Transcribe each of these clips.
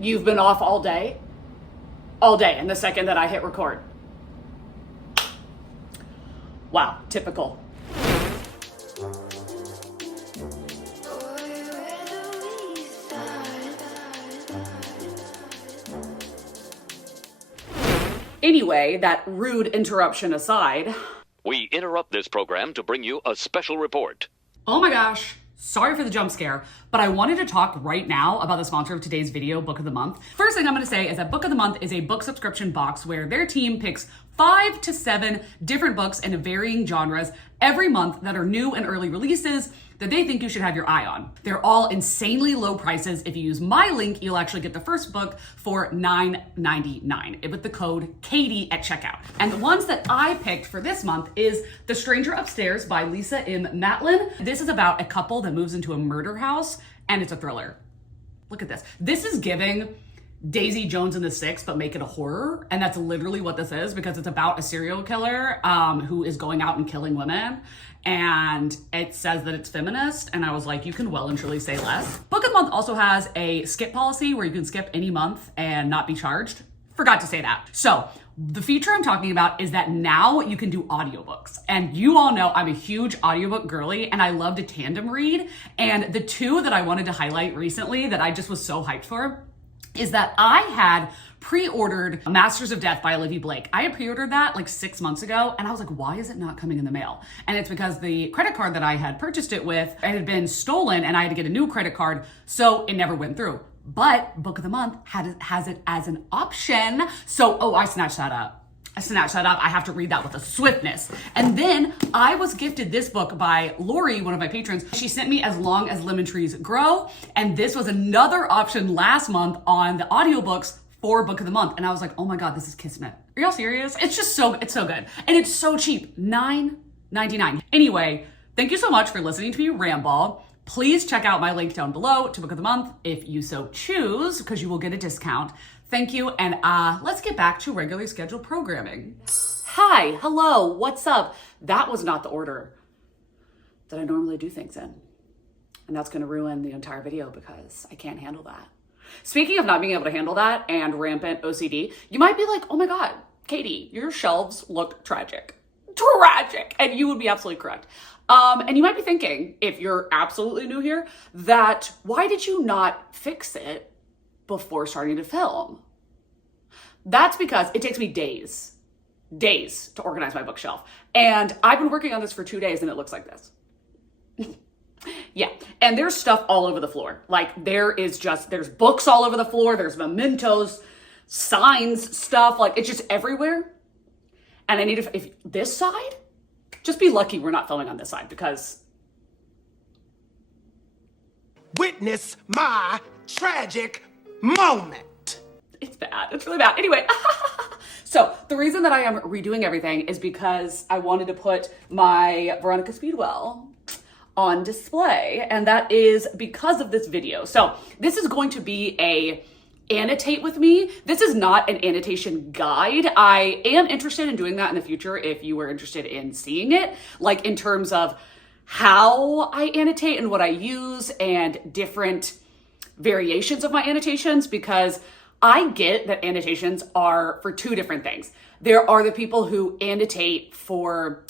You've been off all day? All day, and the second that I hit record. Wow, typical. Anyway, that rude interruption aside. We interrupt this program to bring you a special report. Oh my gosh, sorry for the jump scare, but I wanted to talk right now about the sponsor of today's video, Book of the Month. First thing I'm gonna say is that Book of the Month is a book subscription box where their team picks 5 to 7 different books in varying genres every month that are new and early releases that they think you should have your eye on. They're all insanely low prices. If you use my link, you'll actually get the first book for $9.99 with the code Katie at checkout. And the ones that I picked for this month is The Stranger Upstairs by Lisa M. Matlin. This is about a couple that moves into a murder house, and it's a thriller. Look at this. This is giving Daisy Jones and the Six, but make it a horror. And that's literally what this is, because it's about a serial killer who is going out and killing women. And it says that it's feminist. And I was like, you can well and truly say less. Book of the Month also has a skip policy where you can skip any month and not be charged. Forgot to say that. So the feature I'm talking about is that now you can do audiobooks. And you all know I'm a huge audiobook girly and I love to tandem read. And the two that I wanted to highlight recently that I just was so hyped for is that I had pre-ordered Masters of Death by Olivia Blake. I had pre-ordered that like 6 months ago and I was like, why is it not coming in the mail? And it's because the credit card that I had purchased it with had been stolen and I had to get a new credit card, so it never went through. But Book of the Month has it as an option. So, I snatched that up. I have to read that with a swiftness. And then I was gifted this book by Lori, one of my patrons. She sent me As Long as Lemon Trees Grow. And this was another option last month on the audiobooks for Book of the Month. And I was like, oh my God, this is kismet. Are y'all serious? It's so good. And it's so cheap, $9.99. Anyway, thank you so much for listening to me ramble. Please check out my link down below to Book of the Month if you so choose, because you will get a discount. Thank you, and let's get back to regularly scheduled programming. Hi, hello, what's up? That was not the order that I normally do things in. And that's gonna ruin the entire video because I can't handle that. Speaking of not being able to handle that and rampant OCD, you might be like, oh my God, Katie, your shelves look tragic. Tragic, and you would be absolutely correct. And you might be thinking, if you're absolutely new here, that why did you not fix it before starting to film? That's because it takes me days to organize my bookshelf. And I've been working on this for 2 days and it looks like this. Yeah, and there's stuff all over the floor. Like there's books all over the floor, there's mementos, signs, stuff, like it's just everywhere. And I need to, if this side, just be lucky we're not filming on this side because witness my tragic moment. It's bad. It's really bad. Anyway, so the reason that I am redoing everything is because I wanted to put my Veronica Speedwell on display, and that is because of this video. So this is going to be a annotate with me. This is not an annotation guide. I am interested in doing that in the future if you were interested in seeing it, like in terms of how I annotate and what I use and different variations of my annotations, because I get that annotations are for two different things. There are the people who annotate for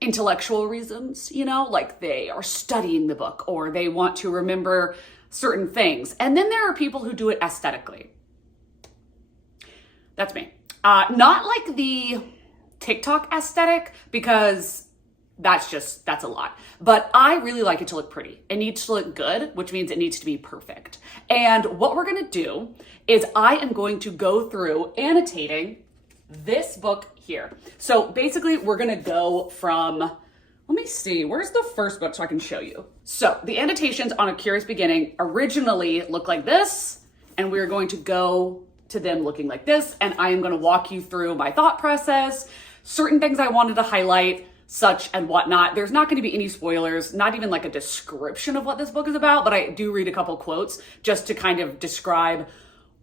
intellectual reasons, like they are studying the book or they want to remember certain things. And then there are people who do it aesthetically. That's me. Not like the TikTok aesthetic, because that's a lot. But I really like it to look pretty. It needs to look good, which means it needs to be perfect. And what we're gonna do is I am going to go through annotating this book here. So basically we're gonna go from, let me see, where's the first book so I can show you? So the annotations on A Curious Beginning originally look like this, and we're going to go to them looking like this, and I am gonna walk you through my thought process, certain things I wanted to highlight, such and whatnot. There's not gonna be any spoilers, not even like a description of what this book is about, but I do read a couple quotes just to kind of describe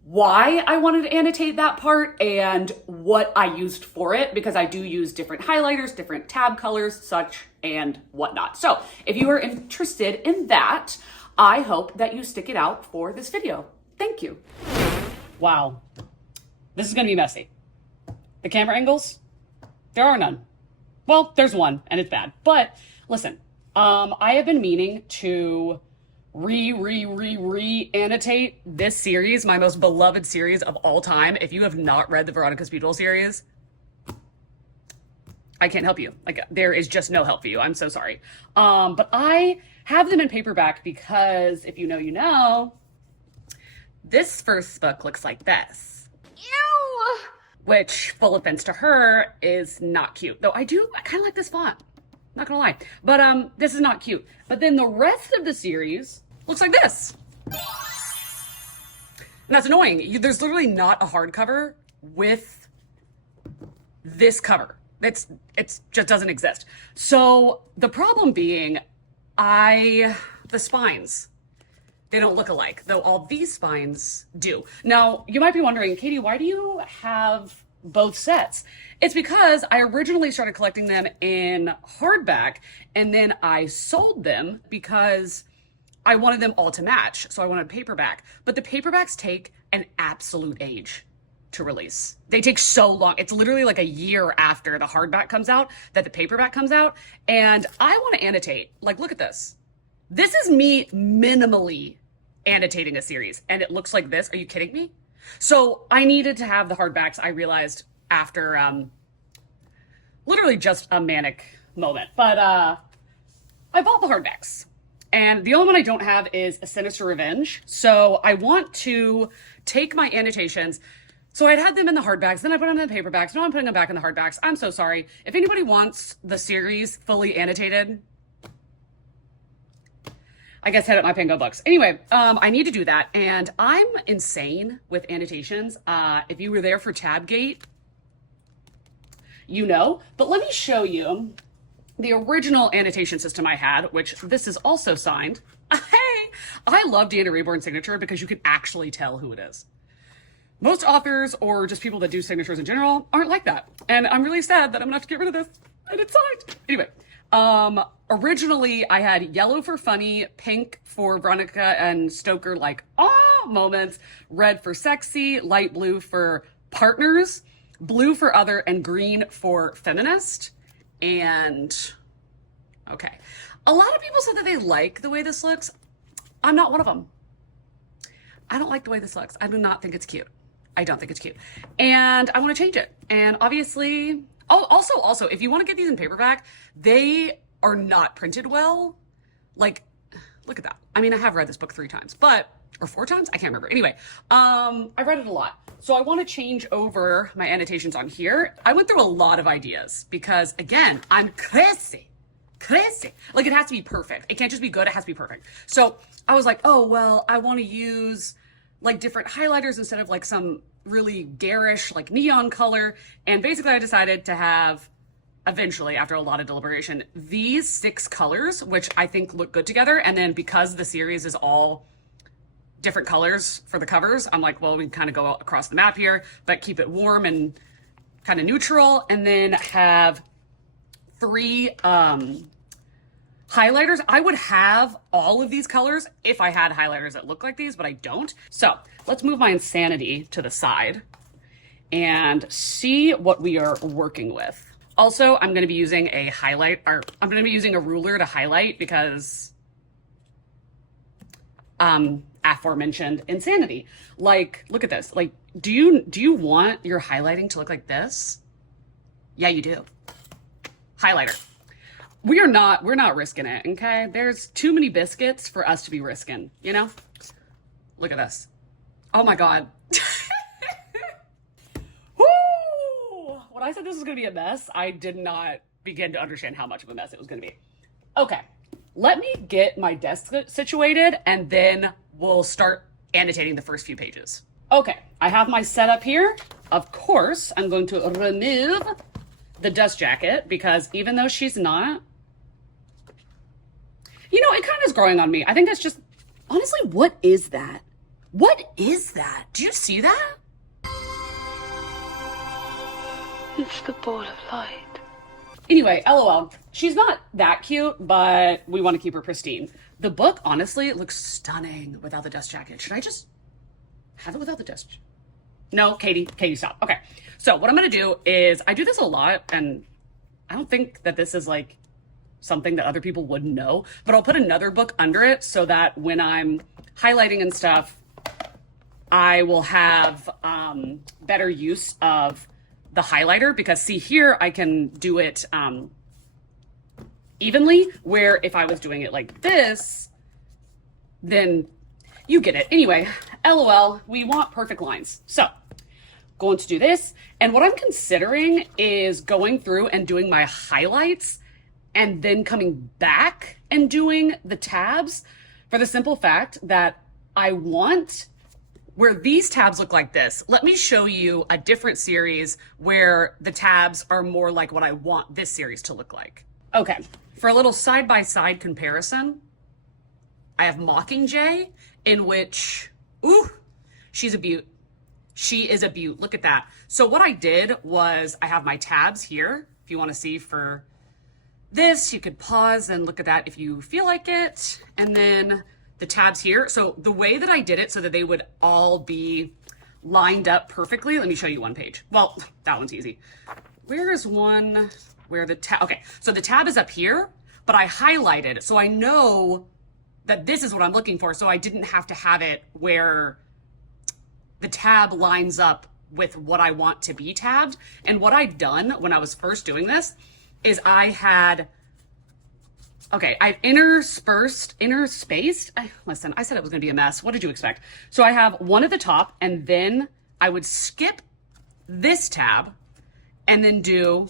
why I wanted to annotate that part and what I used for it, because I do use different highlighters, different tab colors, such and whatnot. So if you are interested in that, I hope that you stick it out for this video. Thank you. Wow. This is gonna be messy. The camera angles, there are none. Well, there's one, and it's bad. But listen, I have been meaning to annotate this series, my most beloved series of all time. If you have not read the Veronica Speedwell series, I can't help you. Like, there is just no help for you. I'm so sorry. But I have them in paperback because, if you know, you know, this first book looks like this. Ew! Which, full offense to her, is not cute. Though I kind of like this font. Not gonna lie. But this is not cute. But then the rest of the series looks like this. And that's annoying. There's literally not a hardcover with this cover. It's just doesn't exist. So the problem being, the spines, they don't look alike, though all these spines do. Now, you might be wondering, Katie, why do you have both sets? It's because I originally started collecting them in hardback, and then I sold them because I wanted them all to match. So I wanted paperback. But the paperbacks take an absolute age to release. They take so long. It's literally like a year after the hardback comes out that the paperback comes out. And I want to annotate. Like, look at this. This is me minimally annotating a series, and it looks like this. Are you kidding me? So I needed to have the hardbacks, I realized, after literally just a manic moment. But I bought the hardbacks. And the only one I don't have is A Sinister Revenge. So I want to take my annotations. So I'd had them in the hardbacks, then I put them in the paperbacks. Now I'm putting them back in the hardbacks. I'm so sorry. If anybody wants the series fully annotated, I guess head up my Pango Books. Anyway, I need to do that. And I'm insane with annotations. If you were there for Tabgate, you know. But let me show you the original annotation system I had, which this is also signed. Hey, I love Deanna Raybourne's signature because you can actually tell who it is. Most authors or just people that do signatures in general aren't like that. And I'm really sad that I'm gonna have to get rid of this. And it's signed. Anyway, originally I had yellow for funny, pink for Veronica and Stoker like moments, red for sexy, light blue for partners, blue for other, and green for feminist. And okay, a lot of people said that they like the way this looks. I'm not one of them. I don't like the way this looks. I do not think it's cute. I don't think it's cute. And I want to change it. And obviously, also, if you want to get these in paperback, they are not printed well. Like, look at that. I mean, I have read this book 3 times, or 4 times? I can't remember. Anyway, I've read it a lot. So I want to change over my annotations on here. I went through a lot of ideas because, again, I'm crazy. Like, it has to be perfect. It can't just be good. It has to be perfect. So I was like, oh, well, I want to use like different highlighters instead of like some really garish, like neon color. And basically I decided to have, eventually, after a lot of deliberation, these 6 colors, which I think look good together. And then because the series is all different colors for the covers, I'm like, well, we can kind of go across the map here, but keep it warm and kind of neutral. And then have 3 highlighters. I would have all of these colors if I had highlighters that look like these, but I don't. So let's move my insanity to the side and see what we are working with. Also, I'm going to be using I'm going to be using a ruler to highlight because aforementioned insanity. Like, look at this. Like, do you want your highlighting to look like this? Yeah, you do. Highlighter. We're not risking it, okay? There's too many biscuits for us to be risking, you know? Look at this. Oh my God. Woo! When I said this was gonna be a mess, I did not begin to understand how much of a mess it was gonna be. Okay, let me get my desk situated and then we'll start annotating the first few pages. Okay, I have my setup here. Of course, I'm going to remove the dust jacket because even though she's not, you know, it kind of is growing on me. I think that's just, honestly, what is that? What is that? Do you see that? It's the ball of light. Anyway, LOL. She's not that cute, but we want to keep her pristine. The book, honestly, looks stunning without the dust jacket. Should I just Have it without the test. No, Katie, stop. Okay. So what I'm going to do is I do this a lot, and I don't think that this is like something that other people wouldn't know, but I'll put another book under it so that when I'm highlighting and stuff, I will have better use of the highlighter, because see here, I can do it evenly, where if I was doing it like this, then you get it. Anyway, LOL, we want perfect lines. So going to do this. And what I'm considering is going through and doing my highlights and then coming back and doing the tabs, for the simple fact that I want where these tabs look like this. Let me show you a different series where the tabs are more like what I want this series to look like. Okay, for a little side-by-side comparison, I have Mockingjay, in which, ooh, she's a beaut. She is a beaut, look at that. So what I did was I have my tabs here. If you wanna see for this, you could pause and look at that if you feel like it. And then the tabs here. So the way that I did it so that they would all be lined up perfectly, let me show you one page. Well, that one's easy. Where is one where the tab, okay. So the tab is up here, but I highlighted, so I know that this is what I'm looking for. So I didn't have to have it where the tab lines up with what I want to be tabbed. And what I'd done when I was first doing this is I had, okay, I've interspaced. Listen, I said it was gonna be a mess. What did you expect? So I have one at the top, and then I would skip this tab and then do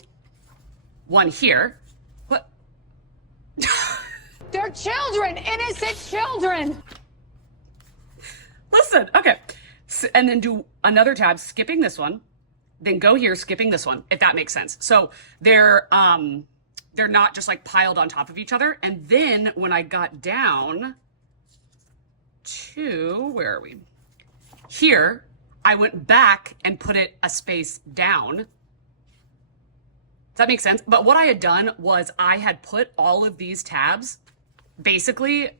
one here. What? They're children, innocent children. Listen, okay. And then do another tab, skipping this one, then go here, skipping this one, if that makes sense. So they're not just like piled on top of each other. And then when I got down to, where are we? Here, I went back and put it a space down. Does that make sense? But what I had done was I had put all of these tabs basically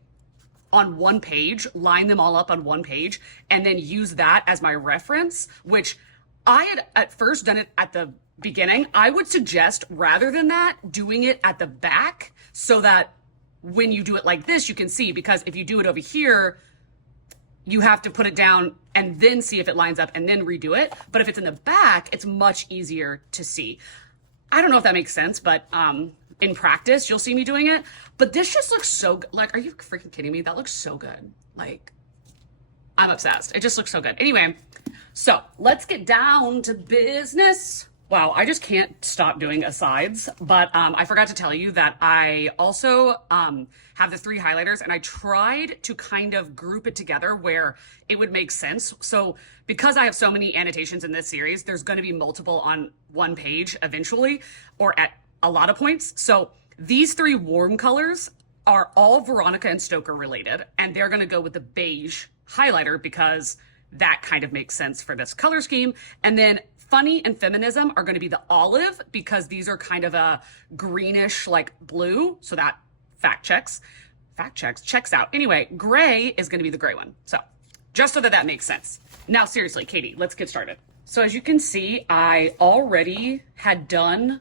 on one page, line them all up on one page, and then use that as my reference, which I had at first done it at the beginning. I would suggest, rather than that, doing it at the back so that when you do it like this, you can see, because if you do it over here, you have to put it down and then see if it lines up and then redo it. But if it's in the back, it's much easier to see. I don't know if that makes sense, but in practice, you'll see me doing it. But this just looks so good. Like, are you freaking kidding me? That looks so good. Like, I'm obsessed. It just looks so good. Anyway, so let's get down to business. Wow, I just can't stop doing asides. But I forgot to tell you that I also have the 3 highlighters, and I tried to kind of group it together where it would make sense. So because I have so many annotations in this series, there's going to be multiple on one page eventually, or at a lot of points. So these 3 warm colors are all Veronica and Stoker related, and they're going to go with the beige highlighter because that kind of makes sense for this color scheme. And then funny and feminism are going to be the olive, because these are kind of a greenish like blue. So that checks out. Anyway, gray is going to be the gray one. So just so that makes sense. Now, seriously, Katie, let's get started. So as you can see, I already had done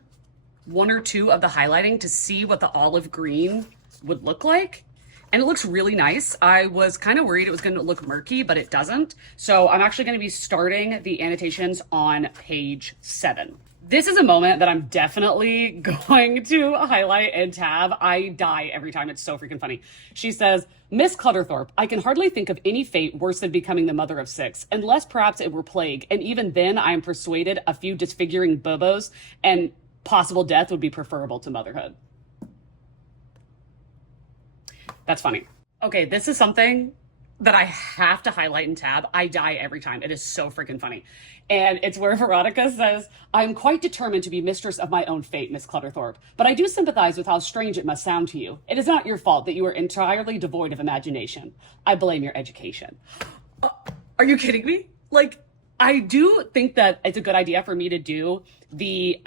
1 or 2 of the highlighting to see what the olive green would look like. And it looks really nice. I was kind of worried it was going to look murky, but it doesn't. So I'm actually going to be starting the annotations on page 7. This is a moment that I'm definitely going to highlight and tab. I die every time. It's so freaking funny. She says, Miss Clutterthorpe, I can hardly think of any fate worse than becoming the mother of 6, unless perhaps it were plague. And even then, I am persuaded a few disfiguring bobos and possible death would be preferable to motherhood. That's funny. Okay, this is something that I have to highlight and tab. I die every time. It is so freaking funny. And it's where Veronica says, I'm quite determined to be mistress of my own fate, Miss Clutterthorpe, but I do sympathize with how strange it must sound to you. It is not your fault that you are entirely devoid of imagination. I blame your education. Are you kidding me? Like, I do think that it's a good idea for me to do the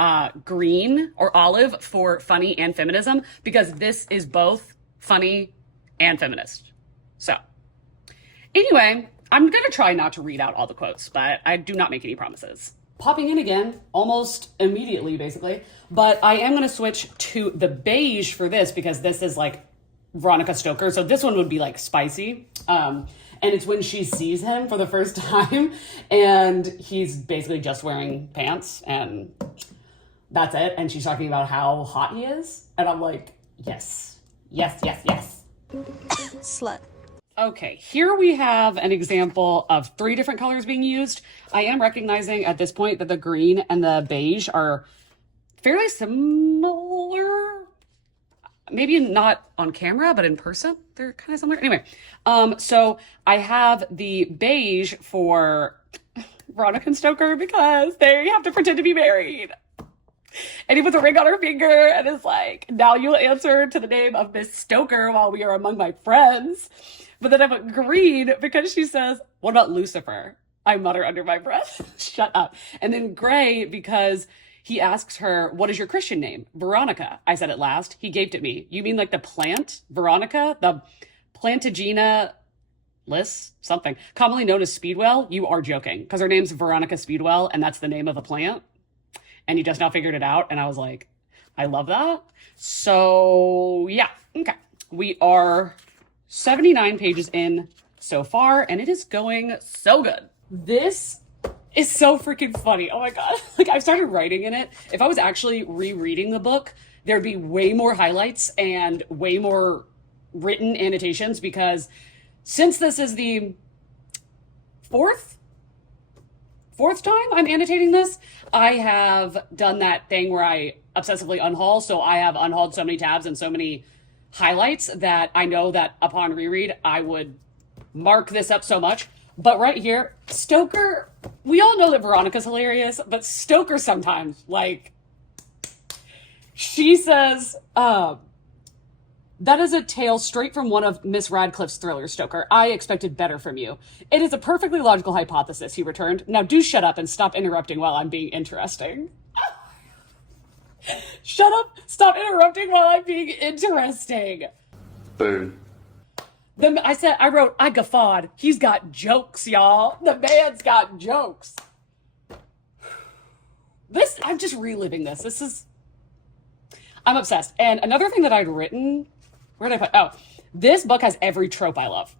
green or olive for funny and feminism, because this is both funny and feminist. So anyway, I'm gonna try not to read out all the quotes, but I do not make any promises. Popping in again, almost immediately, basically. But I am gonna switch to the beige for this because this is like Veronica Stoker. So this one would be like spicy. And it's when she sees him for the first time and he's basically just wearing pants and that's it. And she's talking about how hot he is. And I'm like, yes, yes, yes, yes. Slut. Okay, here we have an example of 3 different colors being used. I am recognizing at this point that the green and the beige are fairly similar. Maybe not on camera, but in person, they're kind of similar. Anyway, so I have the beige for Veronica and Stoker because they have to pretend to be married. And he puts a ring on her finger and is like, now you'll answer to the name of Miss Stoker while we are among my friends. But then I put green because she says, what about Lucifer? I mutter under my breath, shut up. And then gray because he asks her, what is your Christian name? Veronica. I said it last. He gaped at me. You mean like the plant, Veronica? The Plantagena Liss? Something. Commonly known as Speedwell? You are joking. Because her name's Veronica Speedwell, and that's the name of a plant. And you just now figured it out. And I was like, I love that. So, yeah. Okay. We are 79 pages in so far, and it is going so good. This is so freaking funny. Oh my God. Like, I started writing in it. If I was actually rereading the book, there'd be way more highlights and way more written annotations because since this is the fourth time I'm annotating this, I have done that thing where I obsessively unhaul. So I have unhauled so many tabs and so many highlights that I know that upon reread, I would mark this up so much. But right here, Stoker, we all know that Veronica's hilarious, but Stoker sometimes, like, she says, that is a tale straight from one of Miss Radcliffe's thrillers, Stoker. I expected better from you. It is a perfectly logical hypothesis, he returned. Now do shut up and stop interrupting while I'm being interesting. Shut up, stop interrupting while I'm being interesting. Boom. I wrote, I guffawed. He's got jokes, y'all. The man's got jokes. I'm just reliving this. I'm obsessed. And another thing that I'd written, where did I put? Oh, this book has every trope I love.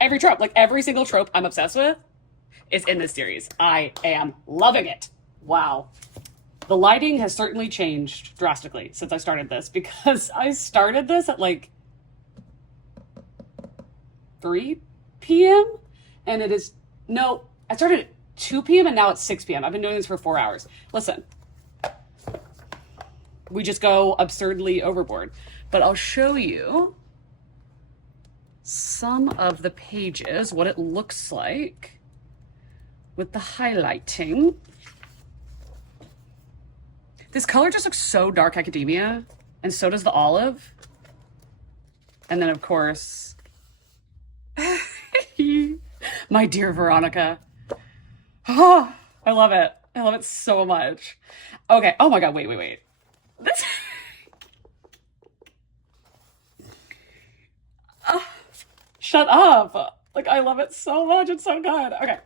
Every trope, like every single trope I'm obsessed with is in this series. I am loving it. Wow. The lighting has certainly changed drastically since I started this because I started this at like 3 p.m. and it is, no, I started at 2 p.m. and now it's 6 p.m. I've been doing this for 4 hours. Listen, we just go absurdly overboard, but I'll show you some of the pages, what it looks like with the highlighting. This color just looks so dark academia, and so does the olive. And then, of course, my dear Veronica. Oh, I love it. I love it so much. Okay. Oh my God. Wait. This. Shut up. Like, I love it so much. It's so good. Okay.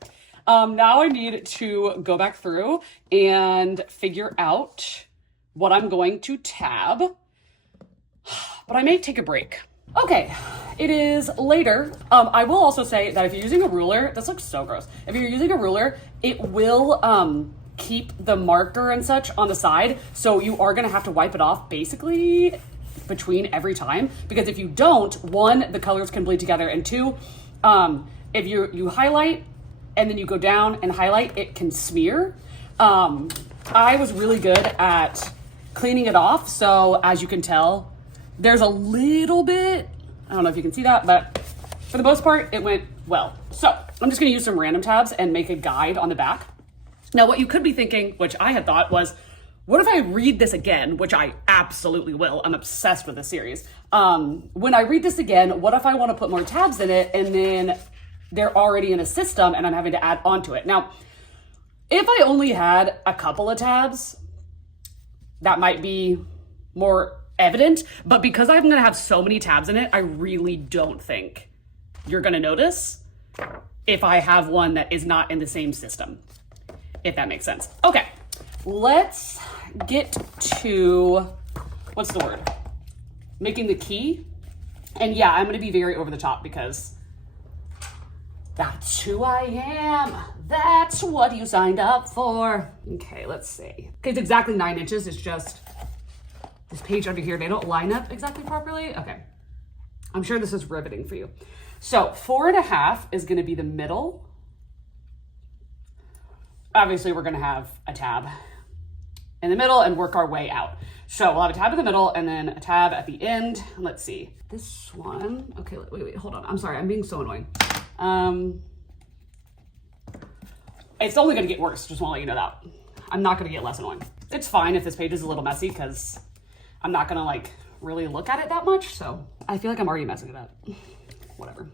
Now I need to go back through and figure out what I'm going to tab, but I may take a break. Okay, it is later. I will also say that if you're using a ruler, this looks so gross. If you're using a ruler, it will keep the marker and such on the side. So you are gonna have to wipe it off basically between every time, because if you don't, 1, the colors can bleed together, and 2, if you highlight and then you go down and highlight, it can smear. I was really good at cleaning it off. So as you can tell, there's a little bit, I don't know if you can see that, but for the most part, it went well. So I'm just gonna use some random tabs and make a guide on the back. Now, what you could be thinking, which I had thought was, what if I read this again, which I absolutely will. I'm obsessed with this series. When I read this again, what if I wanna put more tabs in it and then they're already in a system and I'm having to add onto it. Now, if I only had a couple of tabs, that might be more evident, but because I'm gonna have so many tabs in it, I really don't think you're gonna notice. if I have one that is not in the same system, if that makes sense. Okay, let's get to, what's the word? Making the key. And yeah, I'm gonna be very over the top because that's who I am. That's what you signed up for. Okay, let's see. Okay, it's exactly 9 inches. It's just this page under here, they don't line up exactly properly. Okay, I'm sure this is riveting for you. So 4.5 is gonna be the middle. Obviously, we're gonna have a tab in the middle and work our way out. So we'll have a tab in the middle and then a tab at the end. Let's see, this one. Okay, wait, hold on. I'm sorry, I'm being so annoying. It's only gonna get worse, just wanna let you know that. I'm not gonna get less annoying. It's fine if this page is a little messy because I'm not gonna like really look at it that much. So I feel like I'm already messing it up. Whatever.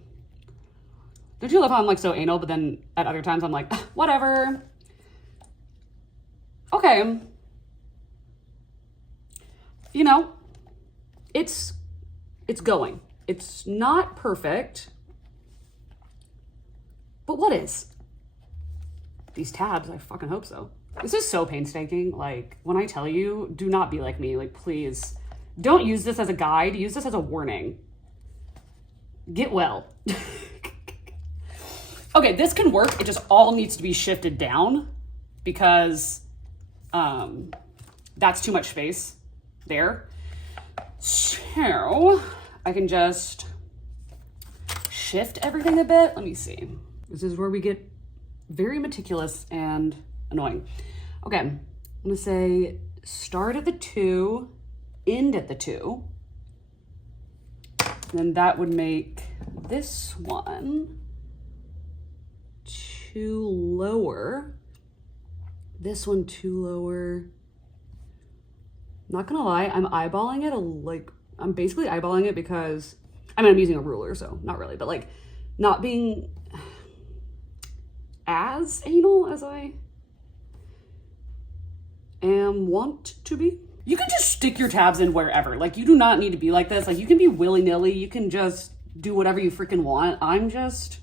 Don't you love how I'm like so anal, but then at other times I'm like, whatever. Okay. You know, it's going. It's not perfect, but what is? These tabs, I fucking hope so. This is so painstaking. Like, when I tell you, do not be like me. Like, please, don't use this as a guide. Use this as a warning. Get well. Okay, this can work. It just all needs to be shifted down because that's too much space there. So I can just shift everything a bit. Let me see. This is where we get very meticulous and annoying. Okay, I'm gonna say start at the 2, end at the 2. Then that would make this one 2 lower. This one 2 lower. Not gonna lie, I'm eyeballing it I'm basically eyeballing it because, I mean, I'm using a ruler, so not really, but like not being as anal as I am want to be. You can just stick your tabs in wherever. Like, you do not need to be like this. Like, you can be willy-nilly. You can just do whatever you freaking want. I'm just,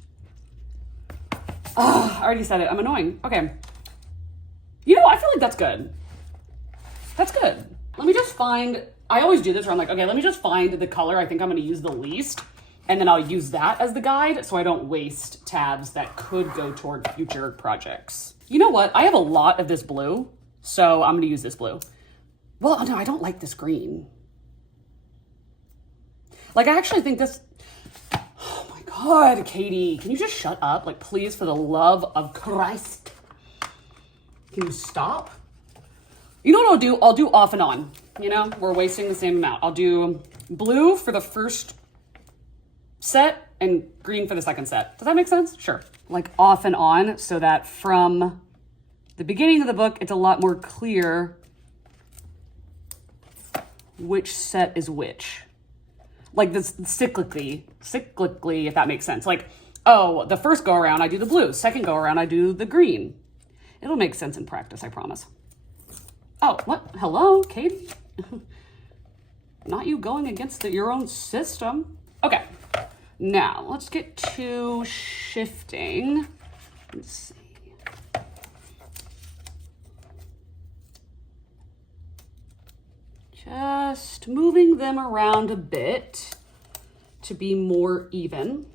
I already said it. I'm annoying. Okay. You know, I feel like that's good. That's good. Let me just find, I always do this where I'm like, okay, let me just find the color I think I'm going to use the least. And then I'll use that as the guide so I don't waste tabs that could go toward future projects. You know what? I have a lot of this blue, so I'm going to use this blue. Well, no, I don't like this green. Like, I actually think this, oh my God, Katie, can you just shut up? Like, please, for the love of Christ. Can you stop? You know what I'll do? I'll do off and on. You know, we're wasting the same amount. I'll do blue for the first set and green for the second set. Does that make sense? Sure. Like off and on so that from the beginning of the book, it's a lot more clear which set is which. Like this cyclically, if that makes sense. Like, oh, the first go around, I do the blue. Second go around, I do the green. It'll make sense in practice, I promise. Oh, what? Hello, Katie? Not you going against your own system. Okay, now let's get to shifting. Let's see. Just moving them around a bit to be more even.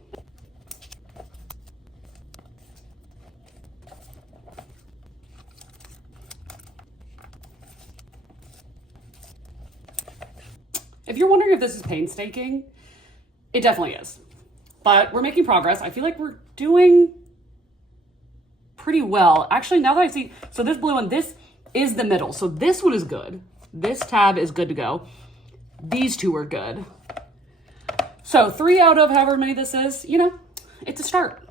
If you're wondering if this is painstaking, it definitely is. But we're making progress. I feel like we're doing pretty well. Actually, now that I see, so this blue one, this is the middle. So this one is good. This tab is good to go. These two are good. So 3 out of however many this is, you know, it's a start.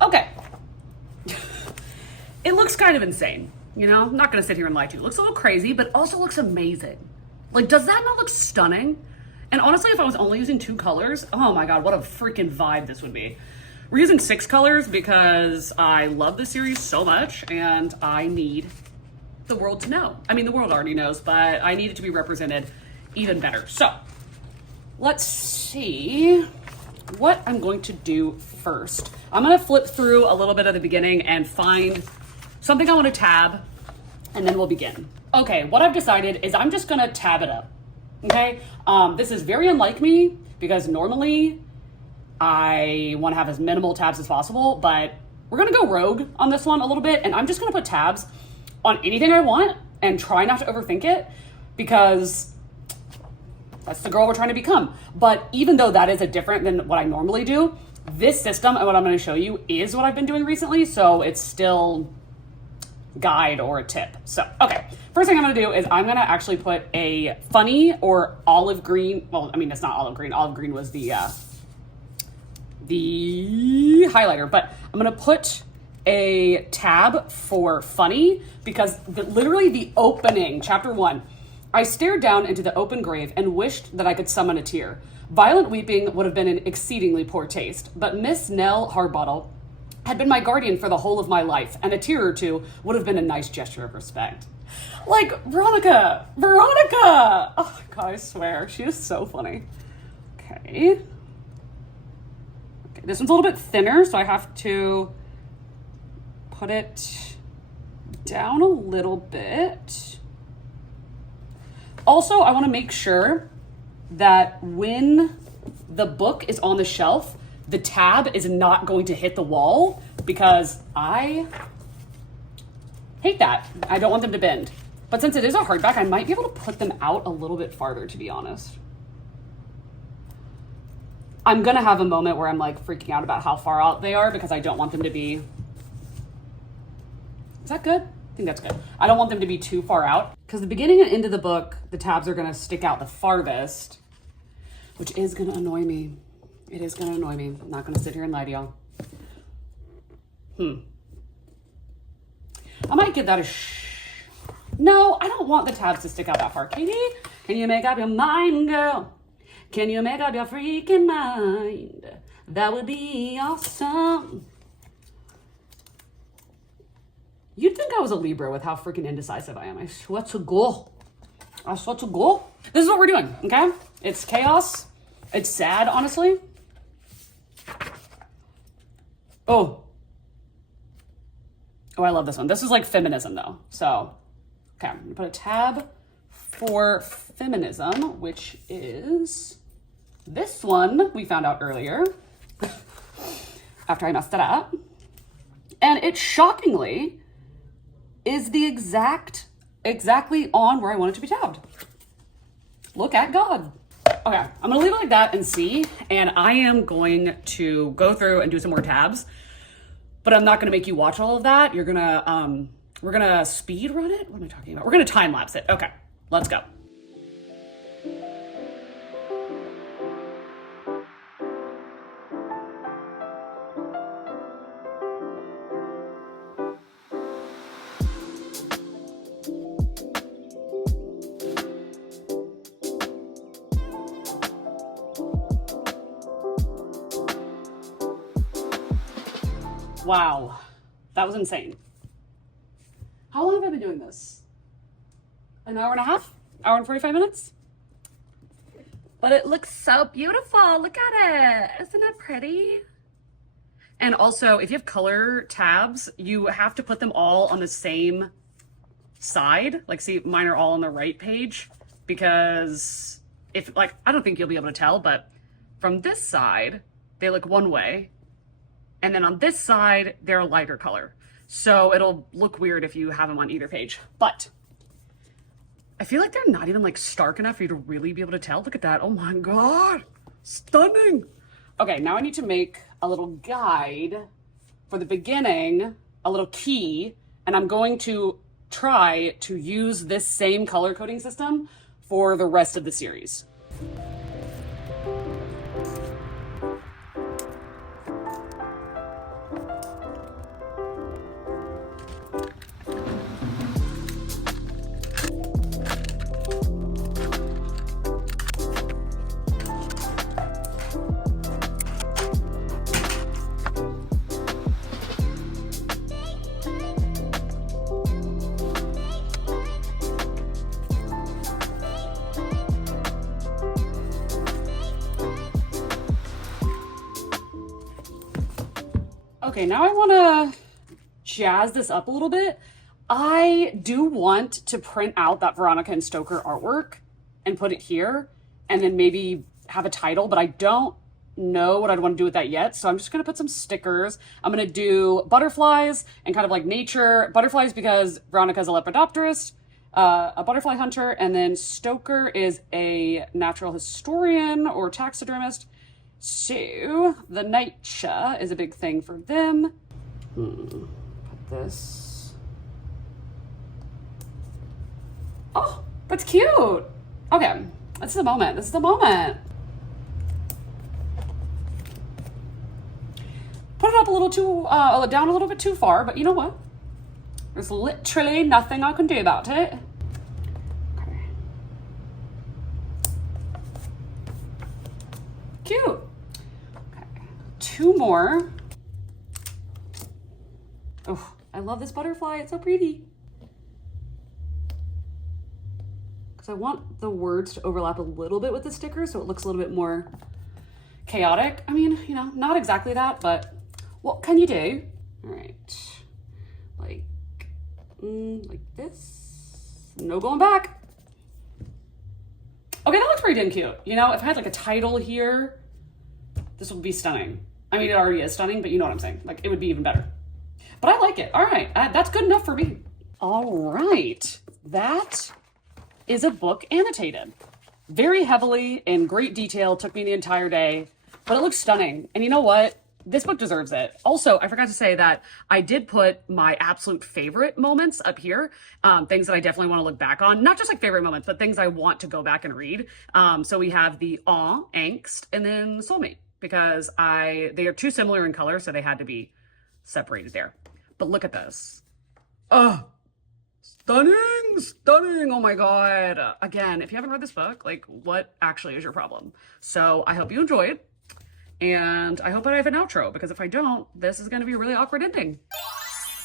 Okay. It looks kind of insane. You know, I'm not gonna sit here and lie to you. It looks a little crazy, but also looks amazing. Like, does that not look stunning? And honestly, if I was only using 2 colors, oh my God, what a freaking vibe this would be. We're using 6 colors because I love the series so much and I need the world to know. I mean, the world already knows, but I need it to be represented even better. So let's see what I'm going to do first. I'm gonna flip through a little bit of the beginning and find something I want to tab, and then we'll begin. Okay, what I've decided is I'm just gonna tab it up, okay? This is very unlike me because normally I want to have as minimal tabs as possible, but we're gonna go rogue on this one a little bit, and I'm just gonna put tabs on anything I want and try not to overthink it because that's the girl we're trying to become. But even though that is a different than what I normally do, this system and what I'm going to show you is what I've been doing recently, so it's still guide or a tip. So, okay, first thing I'm going to do is I'm going to actually put a funny or olive green, well, I mean, it's not olive green was the highlighter, but I'm going to put a tab for funny because literally the opening, chapter 1, I stared down into the open grave and wished that I could summon a tear. Violent weeping would have been an exceedingly poor taste, but Miss Nell Harbottle had been my guardian for the whole of my life, and a tear or two would have been a nice gesture of respect. Like, Veronica! Oh my God, I swear, she is so funny. Okay, this one's a little bit thinner, so I have to put it down a little bit. Also, I want to make sure that when the book is on the shelf, the tab is not going to hit the wall because I hate that. I don't want them to bend. But since it is a hardback, I might be able to put them out a little bit farther, to be honest. I'm going to have a moment where I'm like freaking out about how far out they are because I don't want them to be... Is that good? I think that's good. I don't want them to be too far out because the beginning and end of the book, the tabs are going to stick out the farthest, which is going to annoy me. It is going to annoy me. I'm not going to sit here and lie to y'all. I might give that a No, I don't want the tabs to stick out that far. Katie, can you make up your mind, girl? Can you make up your freaking mind? That would be awesome. You'd think I was a Libra with how freaking indecisive I am. I swear to God. I swear to God. This is what we're doing, okay? It's chaos. It's sad, honestly. Oh, I love this one. This is like feminism, though. So, okay, I'm gonna put a tab for feminism, which is this one we found out earlier after I messed it up. And it shockingly is the exactly on where I want it to be tabbed. Look at God. Okay, I'm gonna leave it like that and see, and I am going to go through and do some more tabs, but I'm not gonna make you watch all of that. You're gonna, we're gonna speed run it? What am I talking about? We're gonna time lapse it. Okay, let's go. Wow, that was insane. How long have I been doing this? An hour and a half? Hour and 45 minutes? But it looks so beautiful. Look at it. Isn't it pretty? And also, if you have color tabs, you have to put them all on the same side. Like, see, mine are all on the right page because if, like, I don't think you'll be able to tell, but from this side, they look one way. And then on this side, they're a lighter color. So it'll look weird if you have them on either page. But I feel like they're not even like stark enough for you to really be able to tell. Look at that. Oh my God. Stunning. Okay, now I need to make a little guide for the beginning, a little key, and I'm going to try to use this same color coding system for the rest of the series. Okay, now I want to jazz this up a little bit. I do want to print out that Veronica and Stoker artwork and put it here and then maybe have a title, but I don't know what I'd want to do with that yet. So I'm just going to put some stickers. I'm going to do butterflies and kind of like nature. Butterflies because Veronica's a lepidopterist, a butterfly hunter, and then Stoker is a natural historian or taxidermist. So the nature is a big thing for them. Put this. Oh, that's cute. Okay, this is the moment. This is the moment. Put it up a little too, down a little bit too far, but you know what? There's literally nothing I can do about it. Okay. Cute. Okay, 2 more. Oh, I love this butterfly. It's so pretty. Because I want the words to overlap a little bit with the sticker so it looks a little bit more chaotic. I mean, you know, not exactly that, but what can you do? All right, like this. No going back. Okay, that looks pretty damn cute. You know, if I had like a title here, this would be stunning. I mean, it already is stunning, but you know what I'm saying. Like, it would be even better. But I like it. All right, that's good enough for me. All right, that is a book annotated. Very heavily, in great detail, took me the entire day, but it looks stunning. And you know what? This book deserves it. Also, I forgot to say that I did put my absolute favorite moments up here, things that I definitely want to look back on. Not just like favorite moments, but things I want to go back and read. So we have the awe, angst, and then soulmate, because they are too similar in color, so they had to be separated there. But look at this. Oh, stunning, stunning. Oh my God. Again, if you haven't read this book, like, what actually is your problem? So I hope you enjoyed. And I hope I have an outro, because if I don't, this is going to be a really awkward ending.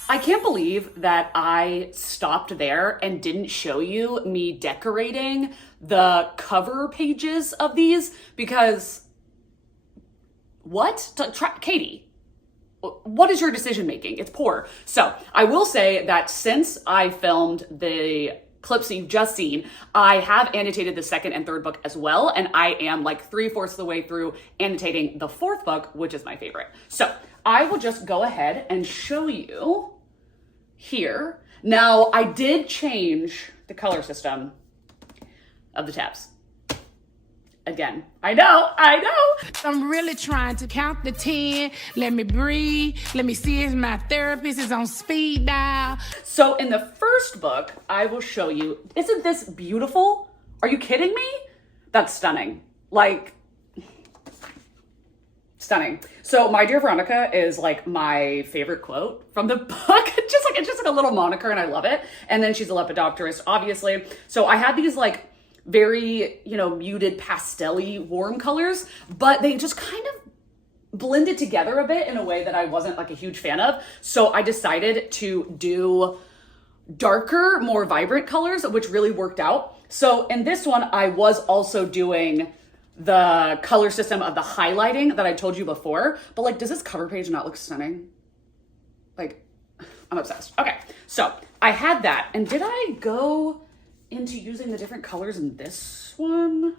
I can't believe that I stopped there and didn't show you me decorating the cover pages of these, because what? Katie, what is your decision making? It's poor. So I will say that since I filmed the clips that you've just seen, I have annotated the 2nd and 3rd book as well, and I am like 3/4 of the way through annotating the 4th book, which is my favorite. So I will just go ahead and show you here. Now, I did change the color system of the tabs. Again, I know. I'm really trying to count to 10. Let me breathe. Let me see if my therapist is on speed dial. So in the 1st book, I will show you, isn't this beautiful? Are you kidding me? That's stunning. Like, stunning. So my dear Veronica is like my favorite quote from the book. It's just like a little moniker, and I love it. And then she's a lepidopterist, obviously. So I had these like very, you know, muted pastel-y warm colors, but they just kind of blended together a bit in a way that I wasn't like a huge fan of. So I decided to do darker, more vibrant colors, which really worked out. So in this one, I was also doing the color system of the highlighting that I told you before, but like, does this cover page not look stunning? Like, I'm obsessed. Okay, so I had that, and did I go into using the different colors in this one?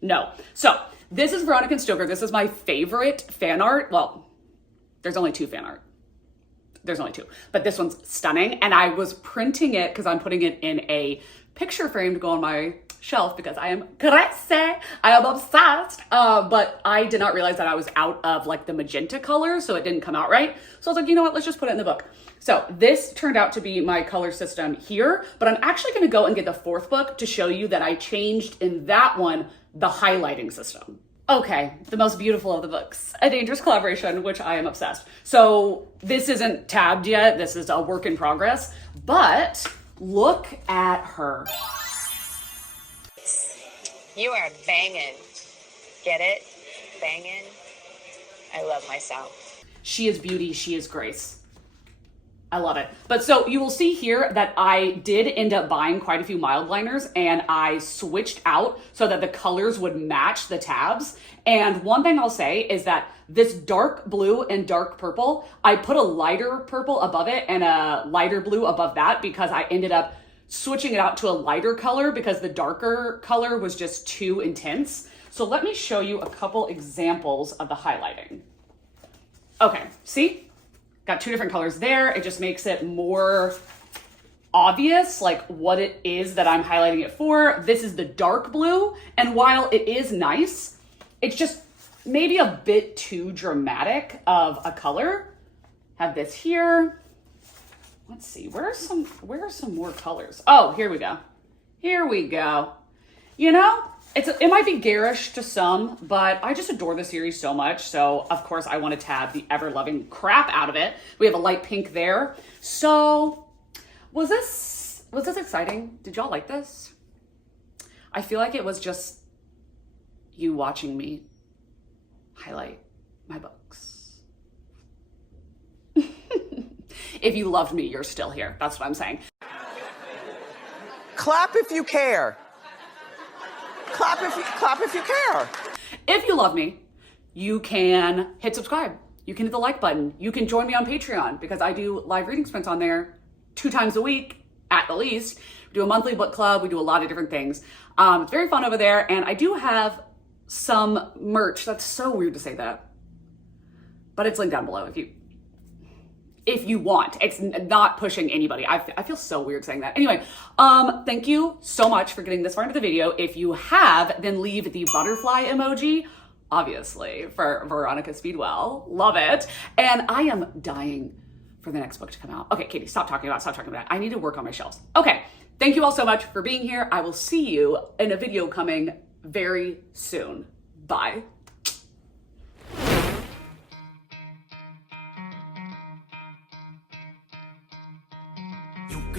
No. So this is Veronica and Stoker. This is my favorite fan art. Well, there's only 2 fan art. There's only 2, but this one's stunning. And I was printing it because I'm putting it in a picture frame to go on my shelf because I am crazy. I am obsessed. But I did not realize that I was out of like the magenta color, so it didn't come out right. So I was like, you know what? Let's just put it in the book. So this turned out to be my color system here, but I'm actually going to go and get the 4th book to show you that I changed in that one the highlighting system. Okay, the most beautiful of the books, A Dangerous Collaboration, which I am obsessed. So this isn't tabbed yet. This is a work in progress, but look at her. You are banging. Get it? Banging. I love myself. She is beauty. She is grace. I love it. But so you will see here that I did end up buying quite a few mild liners, and I switched out so that the colors would match the tabs. And one thing I'll say is that this dark blue and dark purple, I put a lighter purple above it and a lighter blue above that because I ended up switching it out to a lighter color because the darker color was just too intense. So let me show you a couple examples of the highlighting. Okay, see? Got two different colors there. It just makes it more obvious, like what it is that I'm highlighting it for. This is the dark blue. And while it is nice, it's just maybe a bit too dramatic of a color. Have this here. Let's see, where are some more colors? Oh, here we go. Here we go. You know, it might be garish to some, but I just adore the series so much. So of course I want to tab the ever-loving crap out of it. We have a light pink there. So was this exciting? Did y'all like this? I feel like it was just you watching me highlight my books. If you loved me, you're still here. That's what I'm saying. Clap if you care. Clap if you care. If you love me, you can hit subscribe. You can hit the like button. You can join me on Patreon because I do live reading sprints on there 2 times a week at the least. We do a monthly book club. We do a lot of different things. It's very fun over there. And I do have some merch. That's so weird to say that, but it's linked down below if you want. It's not pushing anybody. I feel so weird saying that. Anyway, thank you so much for getting this far into the video. If you have, then leave the butterfly emoji, obviously, for Veronica Speedwell. Love it. And I am dying for the next book to come out. Okay, Katie, stop talking about it. I need to work on my shelves. Okay, thank you all so much for being here. I will see you in a video coming very soon. Bye.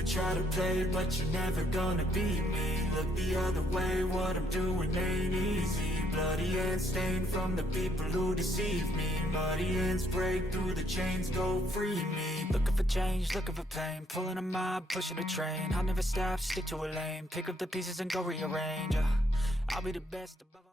Try to play, but you're never gonna beat me. Look the other way, what I'm doing ain't easy. Bloody hands stained from the people who deceive me. Muddy hands break through the chains, go free me. Looking for change, looking for pain. Pulling a mob, pushing a train. I'll never stop, stick to a lane. Pick up the pieces and go rearrange. I'll be the best above all.